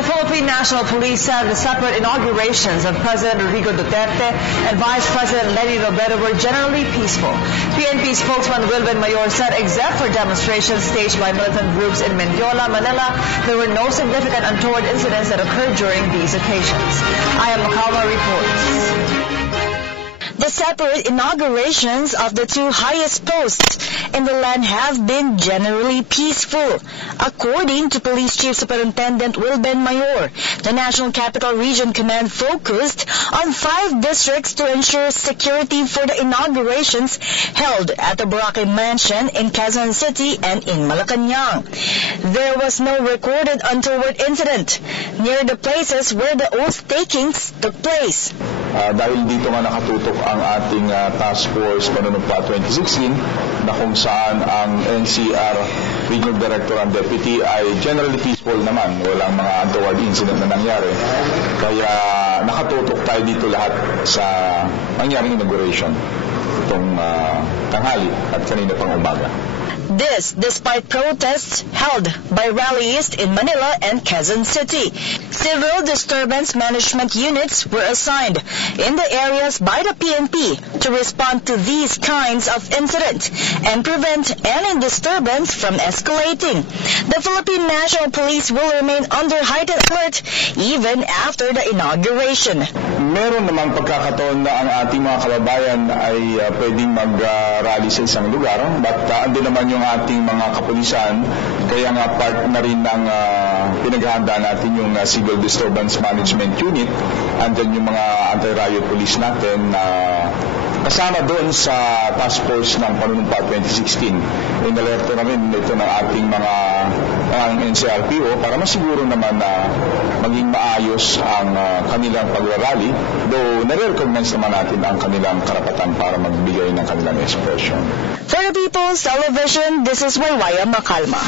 The Philippine National Police said the separate inaugurations of President Rodrigo Duterte and Vice President Leni Robredo were generally peaceful. PNP spokesman Wilvin Mayor said except for demonstrations staged by militant groups in Mendiola, Manila, there were no significant untoward incidents that occurred during these occasions. Aya Macalma reports. The separate inaugurations of the two highest posts in the land have been generally peaceful. According to Police Chief Superintendent Wilben Mayor, the National Capital Region Command focused on 5 districts to ensure security for the inaugurations held at the Boracay Mansion in Quezon City and in Malacanang. There was no recorded untoward incident near the places where the oath takings took place. Dahil dito nga nakatutok ang ating Task Force Panunumpa 2016 na kung saan ang NCR Regional Director and Deputy ay generally peaceful naman. Walang mga untoward incident na nangyari. Kaya nakatutok tayo dito lahat sa nangyaring inauguration itong tanghali at kanina pang umaga. This despite protests held by rallies in Manila and Quezon City. Civil disturbance management units were assigned in the areas by the PNP to respond to these kinds of incidents and prevent any disturbance from escalating. The Philippine National Police will remain under heightened alert even after the inauguration. Meron namang pagkakataon na ang ating mga kababayan ay pwedeng mag-rally sa isang lugar, but andun naman yung ating mga kapulisan, kaya nga part na rin ng pinaghahanda natin yung Civil Disturbance Management Unit, andyan yung mga anti-riot police natin na kasama doon sa Task Force ng Panunumpa 2016. Inalerto na rin ito ng ating mga NCRPO para masiguro naman na maging maayos ang kanilang pagrarally, though nare-recognize naman natin ang kanilang karapatan para magbigay ng kanilang expression. For the People's Television, this is Waywaya Macalma.